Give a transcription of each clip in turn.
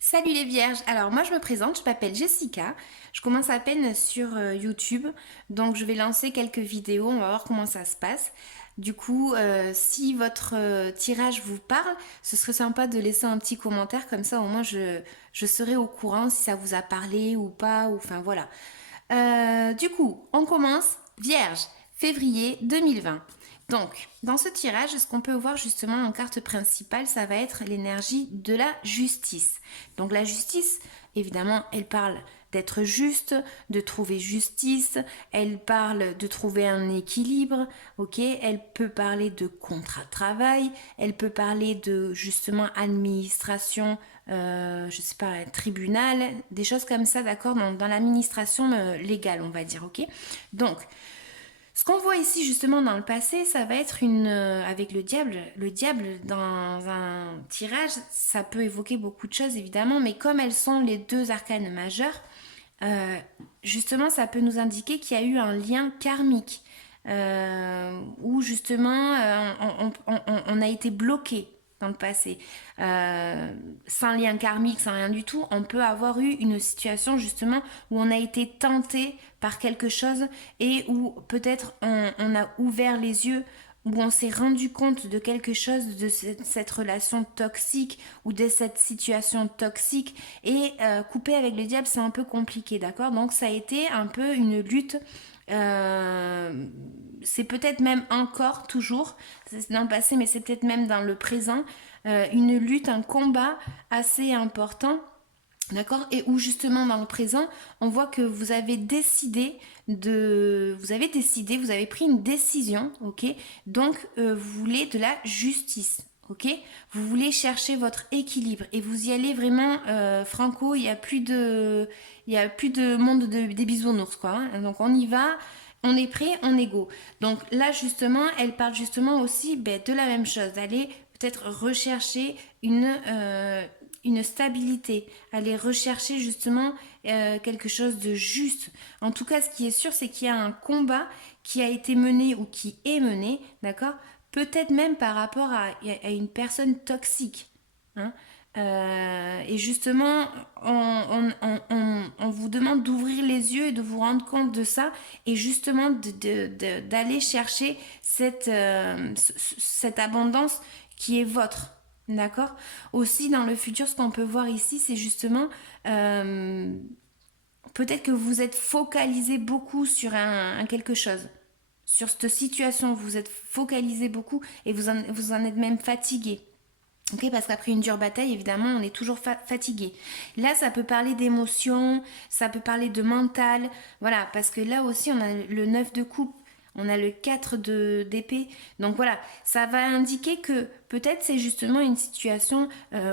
Salut les vierges, alors moi je me présente, je m'appelle Jessica, je commence à peine sur YouTube, donc je vais lancer quelques vidéos, on va voir comment ça se passe. Du coup, si votre tirage vous parle, ce serait sympa de laisser un petit commentaire, comme ça au moins je serai au courant si ça vous a parlé ou pas, ou enfin voilà. Du coup, on commence, Vierge, février 2020. Donc, dans ce tirage, ce qu'on peut voir justement en carte principale, ça va être l'énergie de la justice. Donc la justice, évidemment, elle parle d'être juste, de trouver justice, elle parle de trouver un équilibre, ok, elle peut parler de contrat de travail, elle peut parler de justement administration, je sais pas, tribunal, des choses comme ça, d'accord, dans l'administration légale, on va dire, ok. Donc, ce qu'on voit ici justement dans le passé, ça va être avec le diable. Le diable dans un tirage, ça peut évoquer beaucoup de choses évidemment, mais comme elles sont les deux arcanes majeures, justement ça peut nous indiquer qu'il y a eu un lien karmique, où justement on a été bloqué dans le passé. Sans lien karmique, sans rien du tout, on peut avoir eu une situation justement où on a été tenté par quelque chose et où peut-être on a ouvert les yeux, où on s'est rendu compte de quelque chose, de cette relation toxique ou de cette situation toxique. Et couper avec le diable, c'est un peu compliqué, d'accord? Donc ça a été un peu une lutte. C'est peut-être même encore, toujours, c'est dans le passé, mais c'est peut-être même dans le présent, une lutte, un combat assez important. D'accord? Et où justement dans le présent, on voit que vous avez décidé vous avez pris une décision, ok? Donc vous voulez de la justice, ok? Vous voulez chercher votre équilibre et vous y allez vraiment franco. Il y a plus de monde des bisounours, quoi, hein. Donc on y va. On est prêt, on est go. Donc là, justement, elle parle justement aussi de la même chose, d'aller peut-être rechercher une stabilité, aller rechercher justement quelque chose de juste. En tout cas, ce qui est sûr, c'est qu'il y a un combat qui a été mené ou qui est mené, d'accord? Peut-être même par rapport à une personne toxique, hein. Et justement, on vous demande d'ouvrir les yeux et de vous rendre compte de ça et justement d'aller chercher cette abondance qui est votre. D'accord? Aussi, dans le futur, ce qu'on peut voir ici, c'est justement peut-être que vous êtes focalisé beaucoup sur un quelque chose. Sur cette situation, vous êtes focalisé beaucoup et vous en êtes même fatigué. Ok, parce qu'après une dure bataille, évidemment, on est toujours fatigué. Là, ça peut parler d'émotion, ça peut parler de mental. Voilà, parce que là aussi, on a le 9 de coupe, on a le 4 d'épée. Donc voilà, ça va indiquer que peut-être c'est justement une situation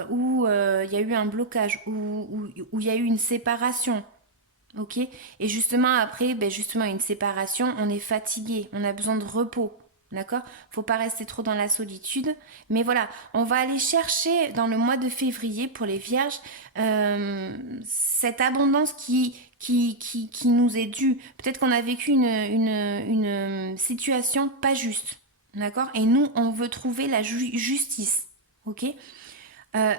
où il y a eu un blocage, où il y a eu une séparation. Ok. Et justement, après, justement, une séparation, on est fatigué, on a besoin de repos. D'accord? Faut pas rester trop dans la solitude. Mais voilà, on va aller chercher dans le mois de février pour les vierges cette abondance qui nous est due. Peut-être qu'on a vécu une situation pas juste. D'accord? Et nous, on veut trouver la justice. Ok?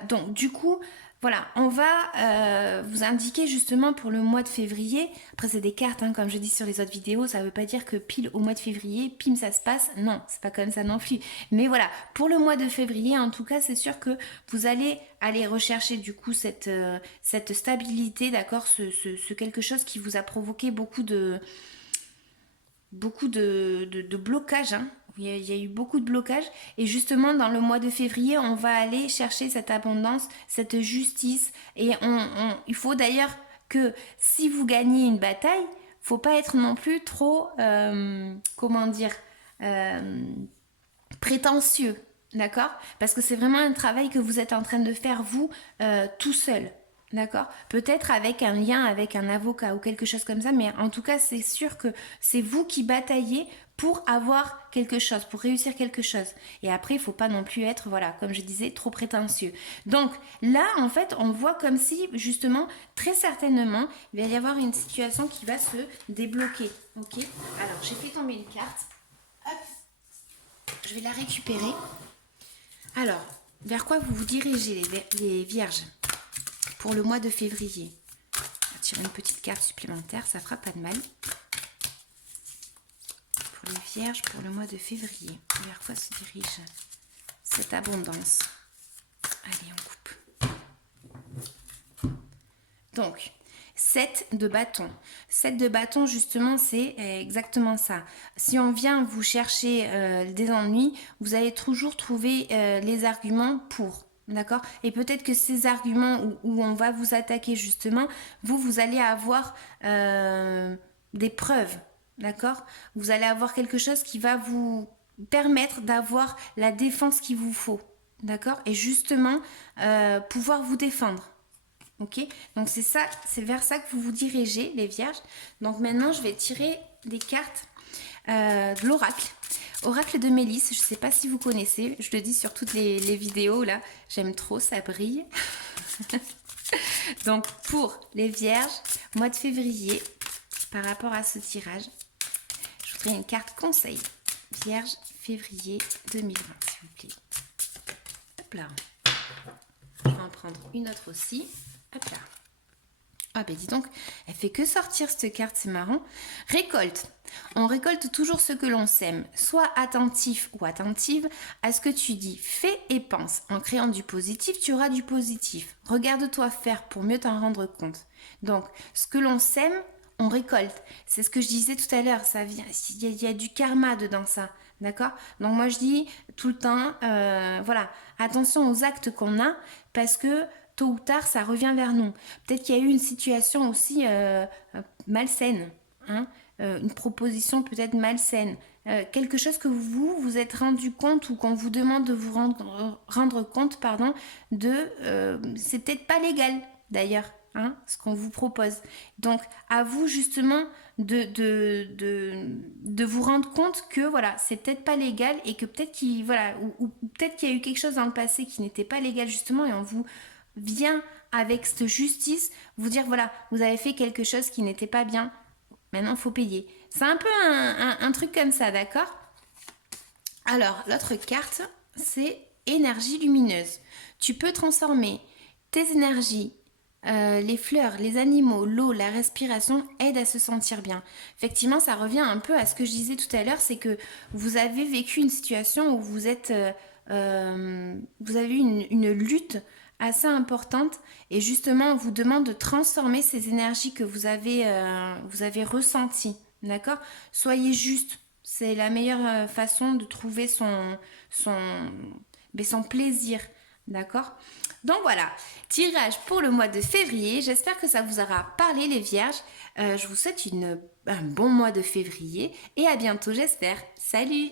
Donc, du coup, voilà, on va vous indiquer justement pour le mois de février. Après, c'est des cartes, hein, comme je dis sur les autres vidéos. Ça ne veut pas dire que pile au mois de février, pim, ça se passe. Non, c'est pas comme ça non plus. Mais voilà, pour le mois de février, en tout cas, c'est sûr que vous allez aller rechercher du coup cette stabilité, d'accord, ce quelque chose qui vous a provoqué beaucoup de blocages, hein. Il y a eu beaucoup de blocages et justement dans le mois de février on va aller chercher cette abondance, cette justice et il faut d'ailleurs que si vous gagnez une bataille, faut pas être non plus trop comment dire prétentieux, d'accord? Parce que c'est vraiment un travail que vous êtes en train de faire vous tout seul. D'accord? Peut-être avec un lien avec un avocat ou quelque chose comme ça, mais en tout cas, c'est sûr que c'est vous qui bataillez pour avoir quelque chose, pour réussir quelque chose. Et après, il ne faut pas non plus être, voilà, comme je disais, trop prétentieux. Donc là, en fait, on voit comme si, justement, très certainement, il va y avoir une situation qui va se débloquer. Ok? Alors, j'ai fait tomber une carte. Hop. je vais la récupérer. Alors, vers quoi vous vous dirigez les vierges pour le mois de février? On va tirer une petite carte supplémentaire, ça fera pas de mal. Pour les vierges pour le mois de février, vers quoi se dirige cette abondance? Allez, on coupe. Donc, 7 de bâton. 7 de bâton, justement, c'est exactement ça. Si on vient vous chercher des ennuis, vous allez toujours trouver les arguments pour. D'accord? Et peut-être que ces arguments où on va vous attaquer, justement, vous allez avoir des preuves. D'accord? Vous allez avoir quelque chose qui va vous permettre d'avoir la défense qu'il vous faut. D'accord? Et justement, pouvoir vous défendre. Ok, donc c'est ça, c'est vers ça que vous vous dirigez, les vierges. Donc maintenant, je vais tirer des cartes de l'oracle. Oracle de Mélisse, je ne sais pas si vous connaissez, je le dis sur toutes les vidéos là, j'aime trop, ça brille. Donc pour les vierges, mois de février, par rapport à ce tirage, je voudrais une carte conseil. Vierge, février 2020, s'il vous plaît. Hop là. Je vais en prendre une autre aussi. Hop là. Ah ben dis donc, elle fait que sortir cette carte, c'est marrant. Récolte. On récolte toujours ce que l'on sème. Sois attentif ou attentive à ce que tu dis. Fais et pense. En créant du positif, tu auras du positif. Regarde-toi faire pour mieux t'en rendre compte. Donc, ce que l'on sème, on récolte. C'est ce que je disais tout à l'heure. Ça vient, il y a du karma dedans ça. D'accord? Donc moi je dis tout le temps, voilà, attention aux actes qu'on a parce que tôt ou tard, ça revient vers nous. Peut-être qu'il y a eu une situation aussi malsaine, hein, une proposition peut-être malsaine, quelque chose que vous êtes rendu compte ou qu'on vous demande de vous rendre compte, pardon, c'est peut-être pas légal d'ailleurs, hein, ce qu'on vous propose. Donc, à vous justement de vous rendre compte que voilà, c'est peut-être pas légal et que peut-être ou peut-être qu'il y a eu quelque chose dans le passé qui n'était pas légal justement et on vous vient avec cette justice vous dire voilà, vous avez fait quelque chose qui n'était pas bien, maintenant il faut payer. C'est un peu un truc comme ça, d'accord? Alors, l'autre carte, c'est énergie lumineuse. Tu peux transformer tes énergies, les fleurs, les animaux, l'eau, la respiration aident à se sentir bien. Effectivement, ça revient un peu à ce que je disais tout à l'heure, c'est que vous avez vécu une situation où vous avez une lutte assez importante et justement on vous demande de transformer ces énergies que vous avez ressenties, d'accord? Soyez juste, c'est la meilleure façon de trouver son plaisir, d'accord? Donc voilà, tirage pour le mois de février, j'espère que ça vous aura parlé les vierges, je vous souhaite un bon mois de février et à bientôt j'espère, salut!